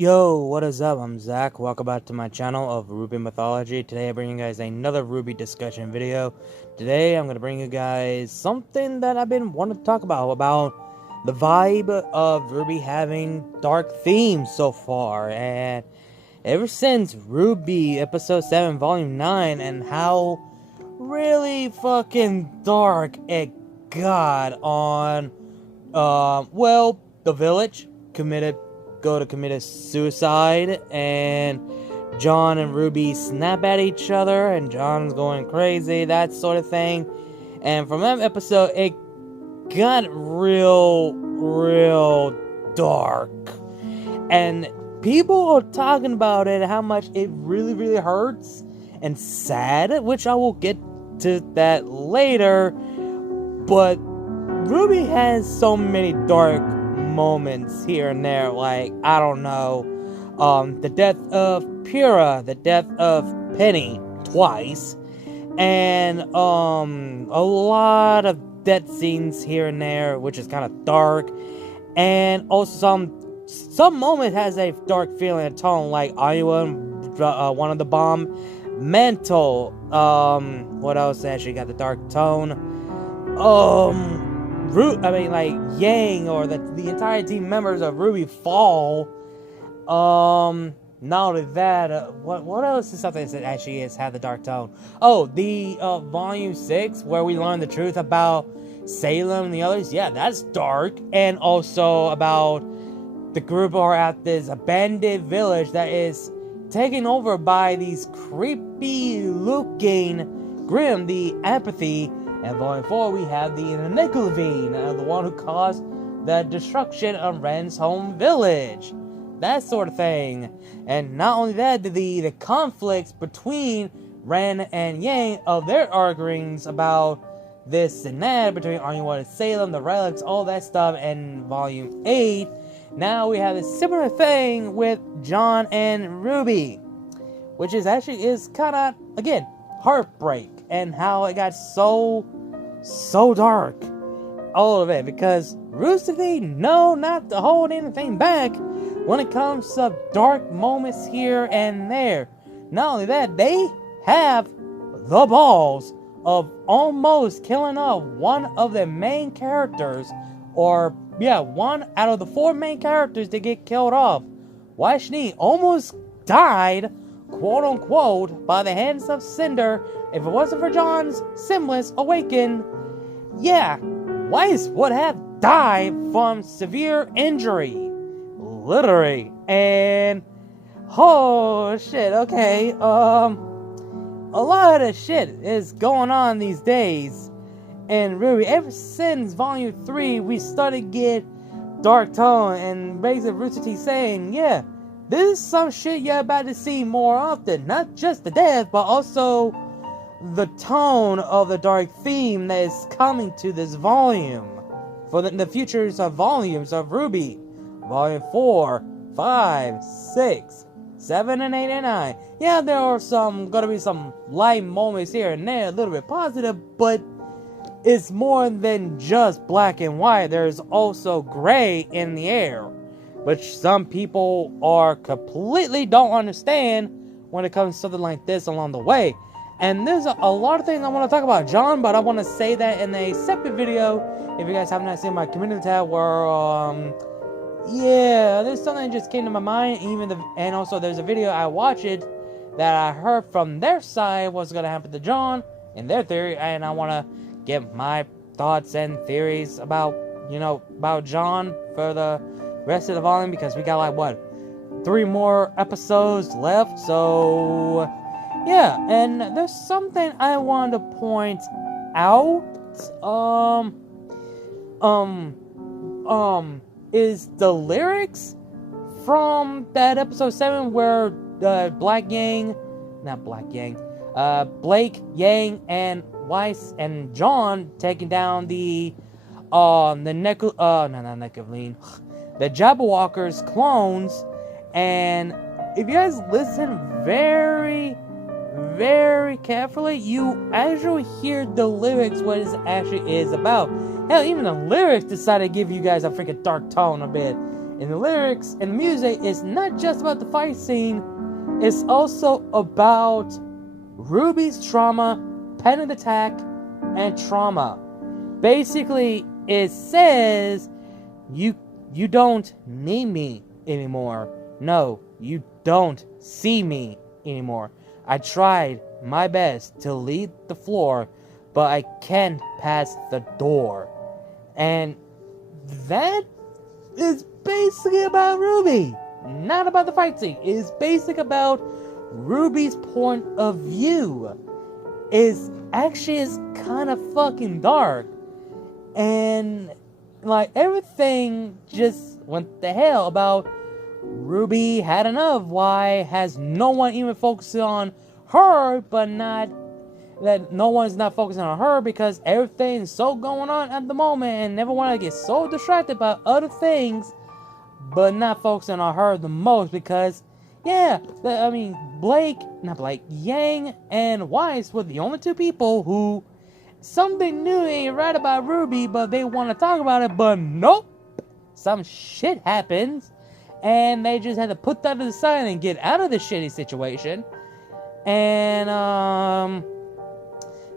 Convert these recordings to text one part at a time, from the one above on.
Yo, what is up? I'm Zach. Welcome back to my channel of RWBY Mythology. Today I bring you guys another RWBY discussion video. Today I'm going to bring you guys something that I've been wanting to talk about the vibe of RWBY having dark themes so far. And ever since RWBY Episode 7 Volume 9 and how really fucking dark it got on, the village committed suicide, and John and Ruby snap at each other, and John's going crazy, that sort of thing. And from that episode, it got real dark. And people are talking about it, how much it really hurts and sad, which I will get to that later. But Ruby has so many dark moments here and there, like, I don't know, the death of Pyrrha, the death of Penny twice, and a lot of death scenes here and there, which is kind of dark. And also some moment has a dark feeling and tone, like Iowa, one of the bomb, Mental, what else actually got the dark tone, Yang, or the entire team members of RWBY fall. Not only that, what else is something that actually had the dark tone? Oh, the Volume 6, where we learn the truth about Salem and the others. Yeah, that's dark. And also about the group are at this abandoned village that is taken over by these creepy looking Grim, the Apathy. And Volume 4, we have the Nickelavine, the one who caused the destruction of Ren's home village. That sort of thing. And not only that, the conflicts between Ren and Yang of their arguings about this and that, between Aniwa and Salem, the relics, all that stuff. And Volume 8, now we have a similar thing with John and Ruby, which is kind of, again, heartbreak, and how it got so dark, all of it, because Rooster Teeth know not to hold anything back when it comes to dark moments here and there. Not only that, they have the balls of almost killing off one of the main characters, or one out of the 4 main characters that get killed off. Washni almost died, quote unquote, by the hands of Cinder. If it wasn't for John's Simless awaken, Weiss would have died from severe injury, literally. And oh shit, okay, a lot of shit is going on these days. And really, ever since Volume 3, we started to get dark tone, and basically Rooster Teeth saying, this is some shit you're about to see more often. Not just the death, but also the tone of the dark theme that is coming to this volume. For the futures of volumes of RWBY. Volume 4, 5, 6, 7, and 8, and 9. Yeah, there are gonna be some light moments here and there, a little bit positive, but it's more than just black and white. There's also gray in the air, which some people completely don't understand when it comes to something like this along the way. And there's a lot of things I want to talk about John, but I want to say that in a separate video. If you guys have not seen my community tab, where there's something that just came to my mind. And also there's a video I watched that I heard from their side what's gonna happen to John and their theory, and I want to get my thoughts and theories about John for the rest of the volume, because we got 3 more episodes left. So and there's something I wanted to point out, is the lyrics from that episode 7 where Blake, Yang, and Weiss and John taking down the Jabberwockers clones. And if you guys listen very carefully, you actually hear the lyrics, what it actually is about. Hell, even the lyrics decided to give you guys a freaking dark tone a bit. And the lyrics and music is not just about the fight scene, it's also about Ruby's trauma, panic attack, and trauma. Basically, it says, you don't need me anymore. No, you don't see me anymore. I tried my best to lead the floor, but I can't pass the door. And that is basically about Ruby. Not about the fight scene. It is basically about Ruby's point of view. Is kind of fucking dark. And like everything just went to hell about Ruby had enough. Why has no one even focused on her, but not that no one's not focusing on her because everything's so going on at the moment and everyone gets so distracted by other things, but not focusing on her the most because, yeah, Yang and Weiss were the only two people who something new ain't right about Ruby, but they want to talk about it, but nope, some shit happens, and they just had to put that to the side and get out of this shitty situation. And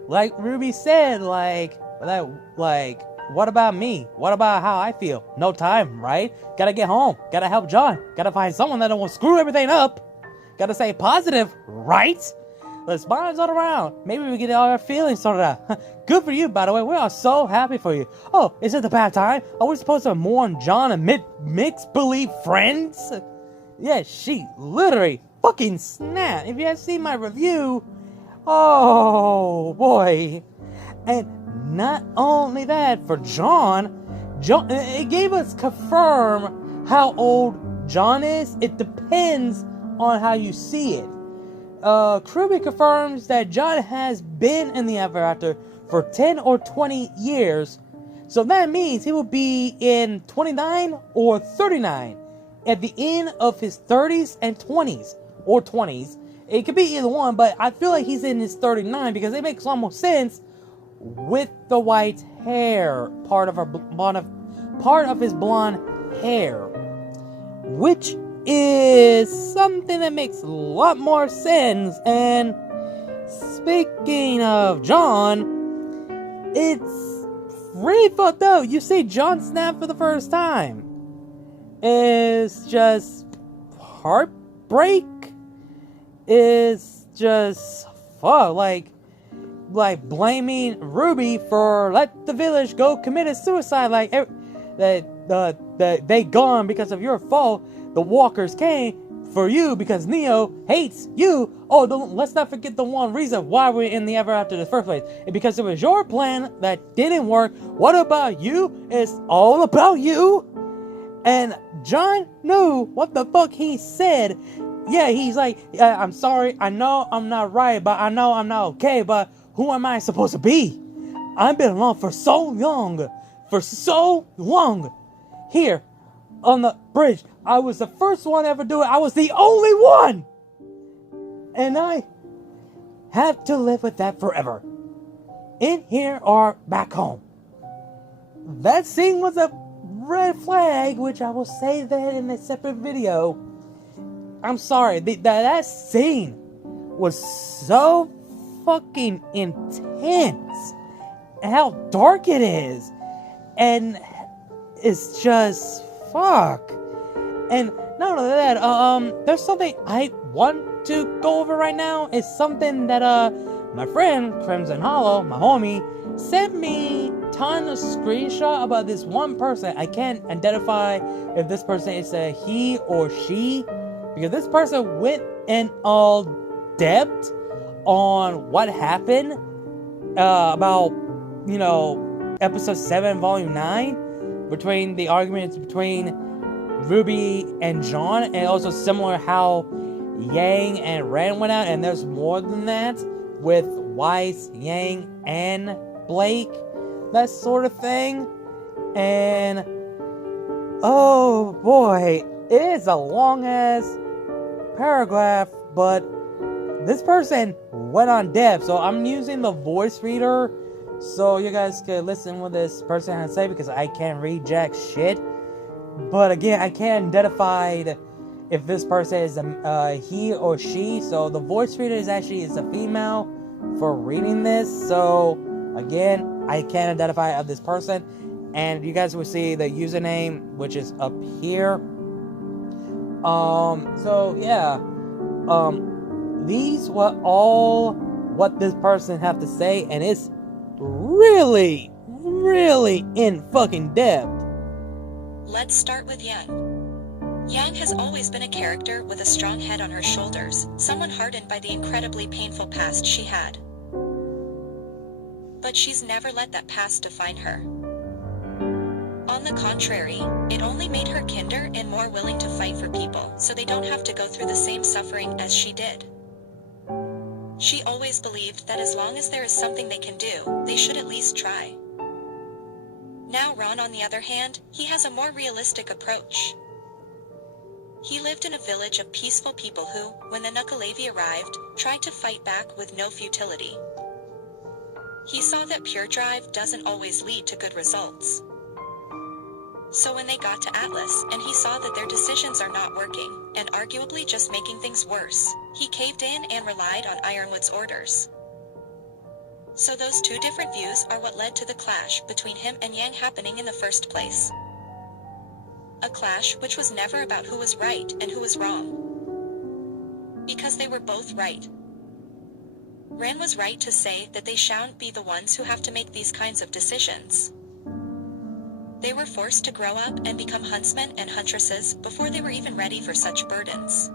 like Ruby said, like what about me? What about how I feel? No time, right? Gotta get home. Gotta help John. Gotta find someone that don't screw everything up. Gotta stay positive, right? Let's smiles all around. Maybe we get all our feelings sorted out. Good for you, by the way. We are so happy for you. Oh, is it the bad time? Are we supposed to mourn John and mixed believe friends? Yeah, she literally fucking snapped. If you have seen my review, oh boy. And not only that, for John, it gave us confirm how old John is. It depends on how you see it. Ruby confirms that John has been in the ever after for 10 or 20 years. So that means he will be in 29 or 39 at the end of his 30s and 20s. Or 20s. It could be either one, but I feel like he's in his 39 because it makes almost sense with the white hair, part of his blonde hair, which is something that makes a lot more sense. And speaking of John, it's really fucked up. You see John snap for the first time. It's just heartbreak. It's just fuck, like blaming Ruby for let the village go committed suicide, like that they gone because of your fault. The walkers came for you because Neo hates you. Oh, let's not forget the one reason why we're in the ever after in the first place. And because it was your plan that didn't work. What about you? It's all about you. And John knew what the fuck he said. Yeah, he's like, I'm sorry, I know I'm not right, but I know I'm not okay, but who am I supposed to be? I've been alone for so long. Here, on the bridge, I was the first one to ever do it. I was the only one! And I have to live with that forever. In here or back home. That scene was a red flag, which I will say that in a separate video. I'm sorry, that scene was so fucking intense. And how dark it is. And it's just fuck. And not only that, there's something I want to go over right now. It's something that my friend Crimson Hollow, my homie, sent me ton of screenshot about this one person. I can't identify if this person is a he or she, because this person went in all depth on what happened about, episode 7, volume 9, between the arguments between Ruby and John, and also similar how Yang and Ren went out, and there's more than that with Weiss, Yang, and Blake, that sort of thing. And oh boy, it is a long ass paragraph, but this person went on depth, so I'm using the voice reader so you guys can listen what this person has to say, because I can't read jack shit. But again, I can't identify if this person is he or she. So the voice reader is a female for reading this. So again, I can't identify of this person. And you guys will see the username, which is up here. So yeah. These were all what this person have to say, and it's really, really in fucking depth. Let's start with Yang. Yang has always been a character with a strong head on her shoulders, someone hardened by the incredibly painful past she had. But she's never let that past define her. On the contrary, it only made her kinder and more willing to fight for people so they don't have to go through the same suffering as she did. She always believed that as long as there is something they can do, they should at least try. Now Ron, on the other hand, he has a more realistic approach. He lived in a village of peaceful people who, when the Nukkalevi arrived, tried to fight back with no futility. He saw that pure drive doesn't always lead to good results. So when they got to Atlas and he saw that their decisions are not working, and arguably just making things worse, he caved in and relied on Ironwood's orders. So those two different views are what led to the clash between him and Yang happening in the first place. A clash which was never about who was right and who was wrong. Because they were both right. Ran was right to say that they shan't be the ones who have to make these kinds of decisions. They were forced to grow up and become huntsmen and huntresses before they were even ready for such burdens.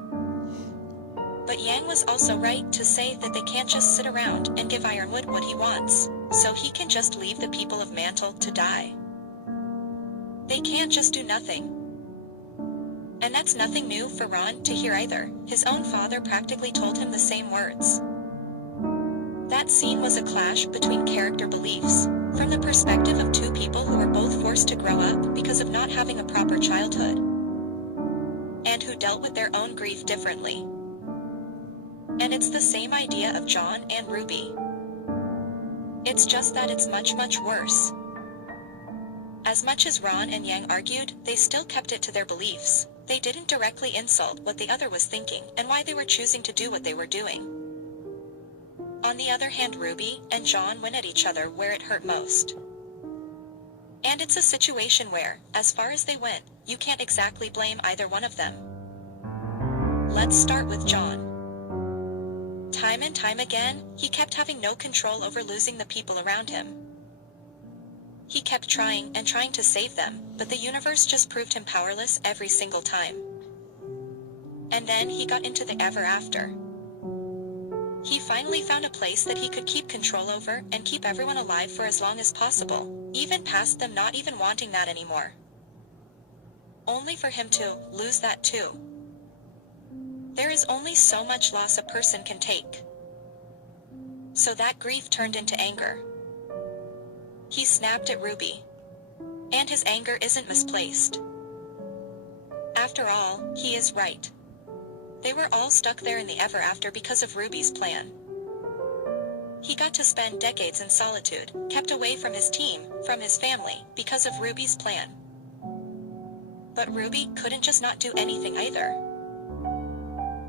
But Yang was also right to say that they can't just sit around and give Ironwood what he wants, so he can just leave the people of Mantle to die. They can't just do nothing. And that's nothing new for Ron to hear either. His own father practically told him the same words. That scene was a clash between character beliefs, from the perspective of two people who were both forced to grow up because of not having a proper childhood, and who dealt with their own grief differently. And it's the same idea of John and Ruby. It's just that it's much, much worse. As much as Ron and Yang argued, they still kept it to their beliefs. They didn't directly insult what the other was thinking and why they were choosing to do what they were doing. On the other hand, Ruby and John went at each other where it hurt most. And it's a situation where, as far as they went, you can't exactly blame either one of them. Let's start with John. Time and time again, he kept having no control over losing the people around him. He kept trying and trying to save them, but the universe just proved him powerless every single time. And then he got into the ever after. He finally found a place that he could keep control over and keep everyone alive for as long as possible, even past them not even wanting that anymore. Only for him to lose that too. There is only so much loss a person can take. So that grief turned into anger. He snapped at Ruby. And his anger isn't misplaced. After all, he is right. They were all stuck there in the ever after because of Ruby's plan. He got to spend decades in solitude, kept away from his team, from his family, because of Ruby's plan. But Ruby couldn't just not do anything either.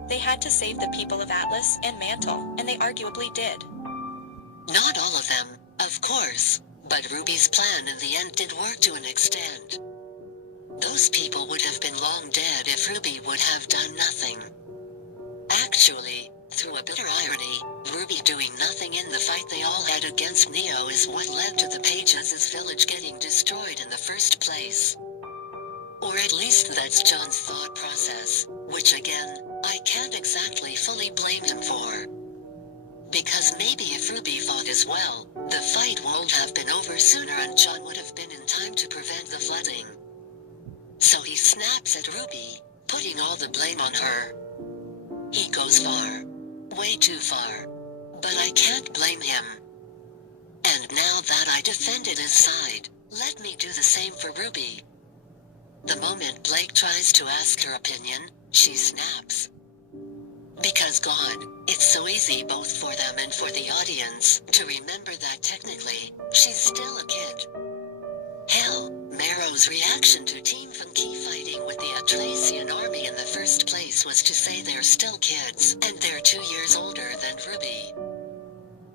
They had to save the people of Atlas and Mantle, and they arguably did. Not all of them, of course, but Ruby's plan in the end did work to an extent. Those people would have been long dead if Ruby would have done nothing. Actually, through a bitter irony, Ruby doing nothing in the fight they all had against Neo is what led to the Pages' village getting destroyed in the first place. Or at least that's John's thought process, which again, I can't exactly fully blame him for. Because maybe if Ruby fought as well, the fight would have been over sooner and John would have been in time to prevent the flooding. So he snaps at Ruby, putting all the blame on her. He goes far. Way too far. But I can't blame him. And now that I defended his side, let me do the same for Ruby. The moment Blake tries to ask her opinion, she snaps. Because God, it's so easy both for them and for the audience to remember that technically, she's still a kid. Hell, Mary hero's reaction to Team Funky fighting with the Atlassian army in the first place was to say they're still kids, and they're 2 years older than RWBY.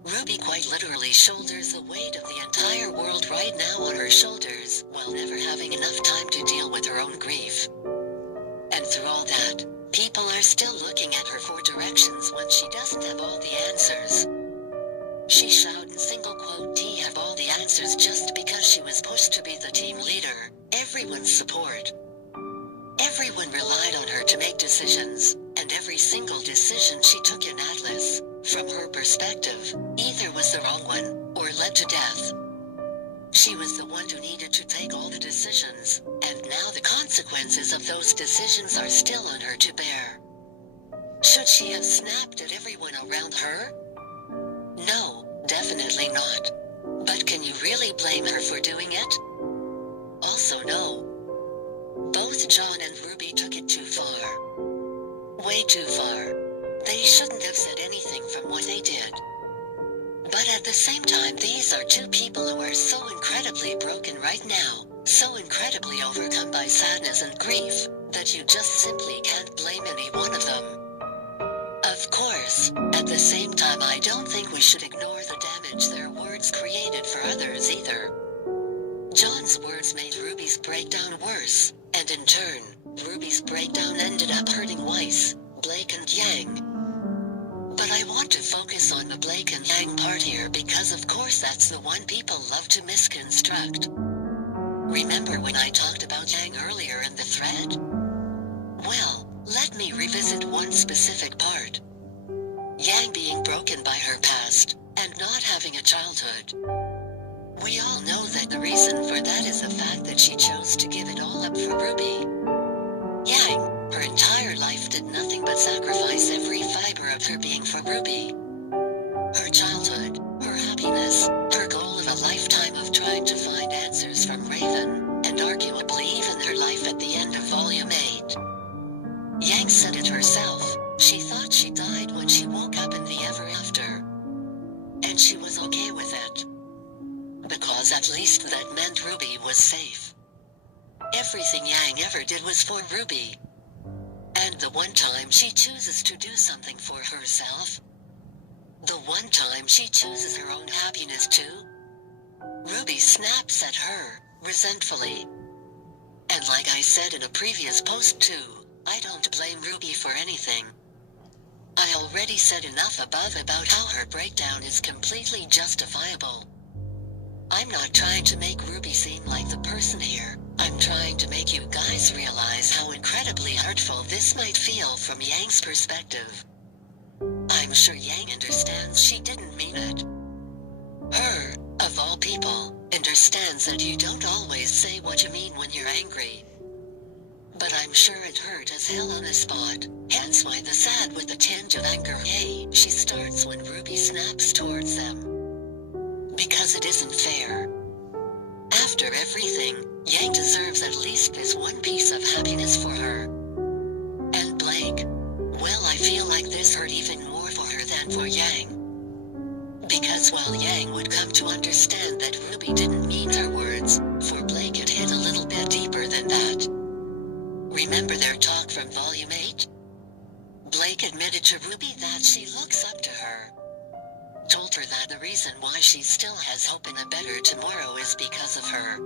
RWBY quite literally shoulders the weight of the entire world right now on her shoulders, while never having enough time to deal with her own grief. And through all that, people are still looking at her for directions when she doesn't have all the answers. She shouted in single quote "T have all the answers" just because she was pushed to be the team leader, everyone's support. Everyone relied on her to make decisions, and every single decision she took in Atlas, from her perspective, either was the wrong one, or led to death. She was the one who needed to take all the decisions, and now the consequences of those decisions are still on her to bear. Should she have snapped at everyone around her? No, definitely not. But can you really blame her for doing it? Also no. Both John and RWBY took it too far. Way too far. They shouldn't have said anything from what they did. But at the same time, these are two people who are so incredibly broken right now, so incredibly overcome by sadness and grief, that you just simply can't blame any one of them. Of course, at the same time I don't think we should ignore the damage their words created for others either. John's words made RWBY's breakdown worse, and in turn, RWBY's breakdown ended up hurting Weiss, Blake and Yang. But I want to focus on the Blake and Yang part here because of course that's the one people love to misconstruct. Remember when I talked about Yang earlier in the thread? Well, let me revisit one specific part. Yang being broken by her past, and not having a childhood. We all know that the reason for that is the fact that she chose to give it all up for RWBY. Yang, her entire life did nothing but sacrifice every fiber of her being for RWBY. Her childhood, her happiness, her goal of a lifetime of trying to find answers from Raven, and arguably even her life at the end of Volume 8. Yang said it herself, she thought she died when she woke up in the ever after. And she was okay with it. Because at least that meant RWBY was safe. Everything Yang ever did was for RWBY. And the one time she chooses to do something for herself, the one time she chooses her own happiness too, RWBY snaps at her, resentfully. And like I said in a previous post too, I don't blame RWBY for anything. I already said enough above about how her breakdown is completely justifiable. I'm not trying to make RWBY seem like the person here, I'm trying to make you guys realize how incredibly hurtful this might feel from Yang's perspective. I'm sure Yang understands she didn't mean it. Her, of all people, understands that you don't always say what you mean when you're angry. But I'm sure it hurt as hell on the spot, hence why the sad with a tinge of anger hey she starts when RWBY snaps towards them. Because it isn't fair. After everything, Yang deserves at least this one piece of happiness for her. And Blake, well I feel like this hurt even more for her than for Yang. Because while Yang would come to understand that RWBY didn't mean her words, for Blake it hit a little bit deeper than that. Remember their talk from Volume 8? Blake admitted to RWBY that she looks up to her. Told her that the reason why she still has hope in a better tomorrow is because of her.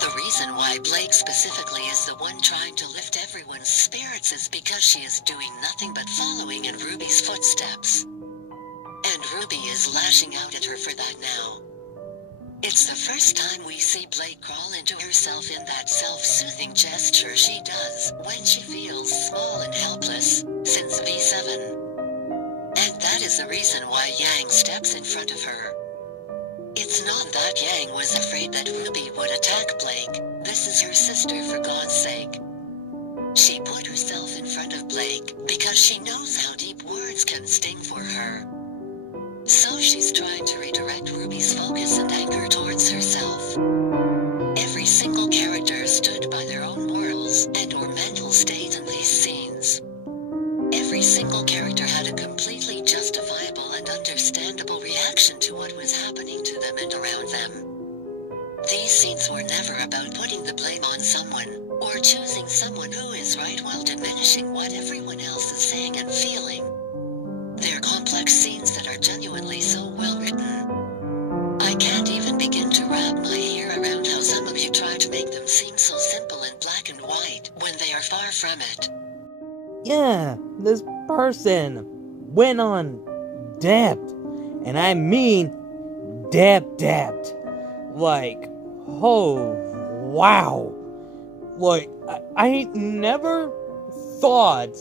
The reason why Blake specifically is the one trying to lift everyone's spirits is because she is doing nothing but following in RWBY's footsteps. And RWBY is lashing out at her for that now. It's the first time we see Blake crawl into herself in that self-soothing gesture she does when she feels small and helpless, since V7. And that is the reason why Yang steps in front of her. It's not that Yang was afraid that RWBY would attack Blake, this is her sister for God's sake. She put herself in front of Blake because she knows how deep words can sting for her. So she's trying to redirect RWBY's focus and anger towards herself. Every single character stood by their own morals and or mental state in these scenes. Every single character had a completely justifiable and understandable reaction to what was happening to them and around them. These scenes were never about putting yeah, this person went on debt. And I mean debt. Like, oh, wow. Like, I never thought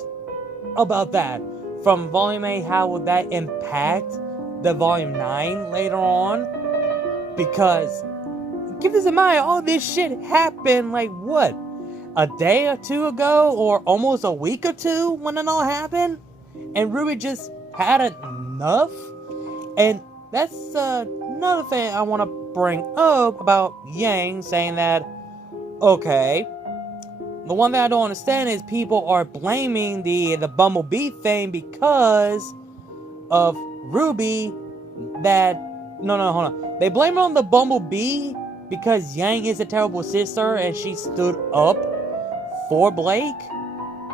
about that from Volume 8, how would that impact the Volume 9 later on? Because, keep this in mind, all this shit happened, like, what? A day or two ago, or almost a week or two when it all happened? And RWBY just had enough? And that's another thing I want to bring up about Yang saying that, okay, the one thing I don't understand is people are blaming the Bumblebee thing because of RWBY that... No, hold on. They blame it on the Bumblebee because Yang is a terrible sister and she stood up for Blake,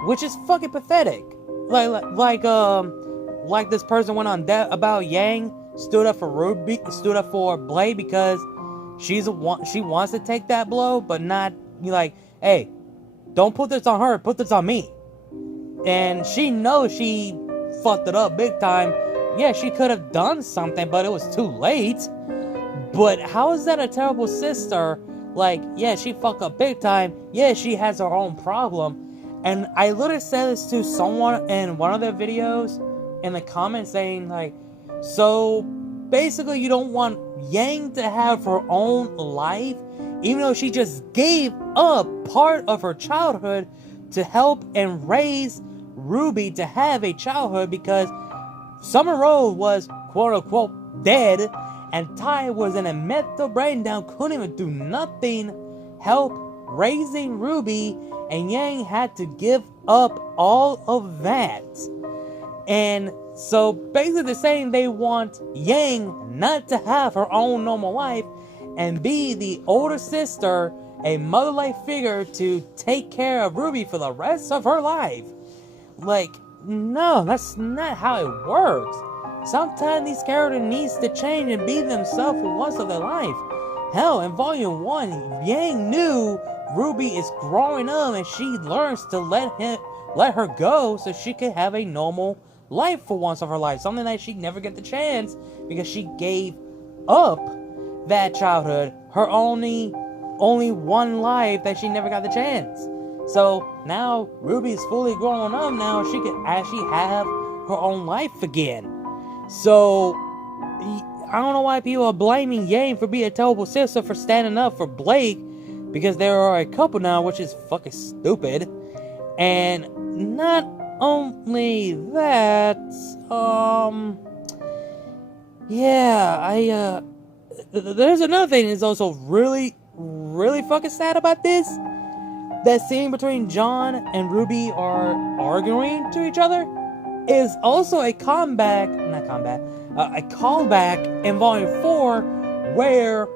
which is fucking pathetic. Like this person went on about Yang stood up for RWBY, stood up for Blake because she wants to take that blow, but not like, hey, don't put this on her, put this on me. And she knows she fucked it up big time. Yeah, she could have done something, but it was too late. But how is that a terrible sister? Like, yeah, she fucked up big time. Yeah, she has her own problem. And I literally said this to someone in one of their videos in the comments saying, like, so basically you don't want Yang to have her own life, even though she just gave up part of her childhood to help and raise RWBY to have a childhood, because Summer Road was quote-unquote dead, and Ty was in a mental breakdown, couldn't even do nothing, help raising RWBY, and Yang had to give up all of that. And so basically they're saying they want Yang not to have her own normal life and be the older sister, a mother-like figure to take care of RWBY for the rest of her life. Like, no, that's not how it works. Sometimes these characters needs to change and be themselves for once of their life. Hell, in Volume 1, Yang knew RWBY is growing up and she learns to let her go so she could have a normal life for once of her life. Something that she'd never get the chance because she gave up that childhood, her only one life that she never got the chance. So now RWBY is fully grown up now, she could actually have her own life again. So I don't know why people are blaming Yang for being a terrible sister for standing up for Blake, because there are a couple now, which is fucking stupid. And not only that, there's another thing that's also really fucking sad about this. That scene between John and RWBY are arguing to each other is also a callback in Volume 4, where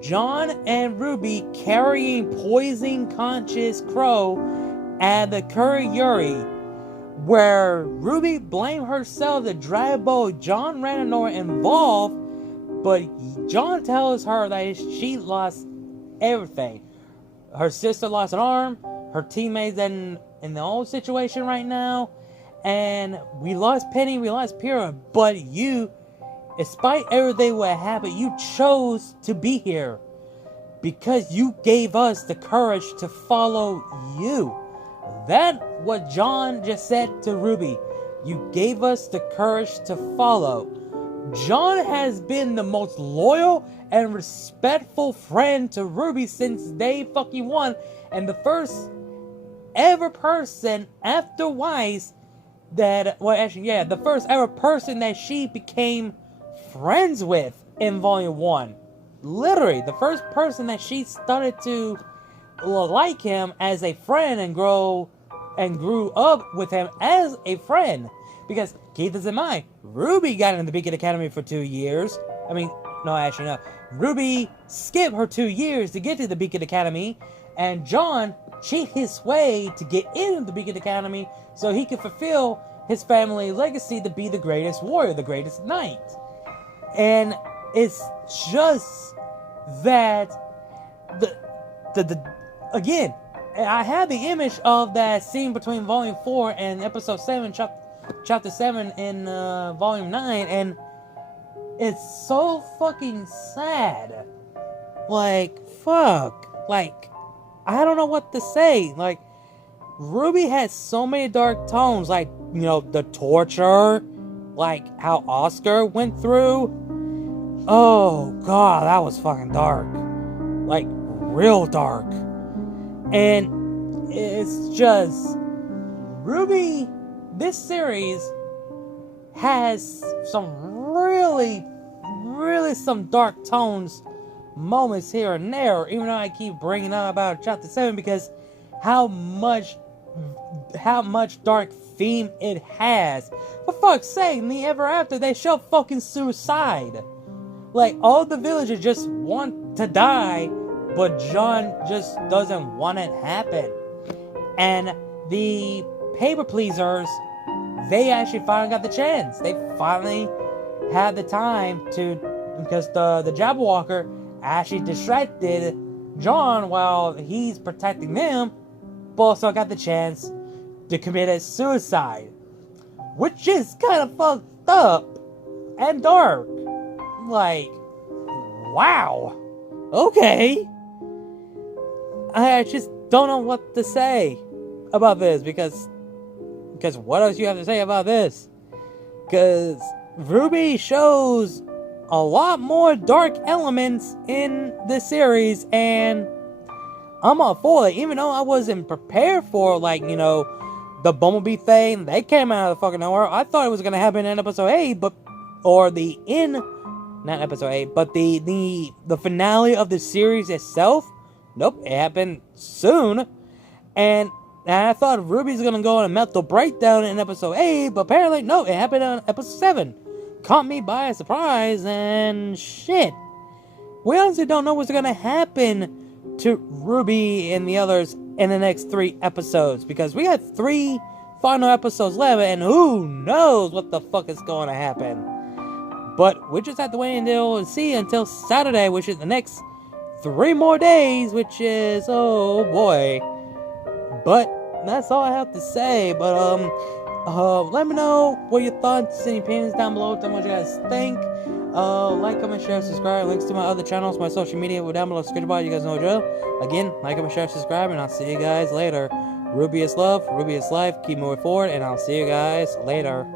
John and RWBY carrying poison conscious Crow at the Kuriyuri, where RWBY blamed herself the drag bow John ran nowhere involved, but John tells her that she lost everything. Her sister lost an arm, her teammates in the old situation right now, and we lost Penny, we lost Pyrrha, but you, despite everything what happened, you chose to be here because you gave us the courage to follow you. That's what John just said to RWBY. You gave us the courage to follow. John has been the most loyal and respectful friend to RWBY since day fucking one, and the first ever person after Weiss the first ever person that she became friends with in Volume 1. Literally, the first person that she started to like him as a friend and grew up with him as a friend. Because, keep this in mind, RWBY got in the Beacon Academy for 2 years. RWBY skipped her 2 years to get to the Beacon Academy, and John cheated his way to get into the Beacon Academy so he could fulfill his family legacy to be the greatest warrior, the greatest knight. And it's just that again, I have the image of that scene between Volume 4 and Episode 7, Chapter 7 in Volume 9, and it's so fucking sad. Like, fuck. Like, I don't know what to say. Like, RWBY has so many dark tones. Like, you know, the torture. Like, how Oscar went through. Oh, God, that was fucking dark. Like, real dark. And it's just... RWBY, this series has some really some dark tones moments here and there, even though I keep bringing up about Chapter 7 because how much dark theme it has. For fuck's sake, in the Ever After, they show fucking suicide. Like, all the villagers just want to die, but John just doesn't want it to happen. And the paper pleasers, they actually finally got the chance. They finally had the time to, because the Jabberwocker actually distracted John while he's protecting them, but also got the chance to commit a suicide, which is kind of fucked up and dark. Like, wow, okay. I just don't know what to say about this because what else you have to say about this? Because RWBY shows a lot more dark elements in this series, and I'm all for it, even though I wasn't prepared for, like, you know, the Bumblebee thing. They came out of the fucking nowhere. I thought it was gonna happen in episode 8, not episode 8, but the finale of the series itself. Nope, it happened soon. And I thought RWBY's gonna go on a mental breakdown in episode 8, but apparently, no, it happened on episode 7. Caught me by surprise, and shit. We honestly don't know what's gonna happen to RWBY and the others in the next 3 episodes, because we got 3 final episodes left, and who knows what the fuck is going to happen. But we just have to wait until Saturday, which is the next 3 more days, which is, oh boy. But that's all I have to say. But let me know what your thoughts and opinions down below. Tell me what you guys think. Like, comment, share, subscribe. Links to my other channels, my social media were down below. Description bar. You guys know the drill. Again, like, comment, share, subscribe, and I'll see you guys later. RWBY is love, RWBY is life. Keep moving forward, and I'll see you guys later.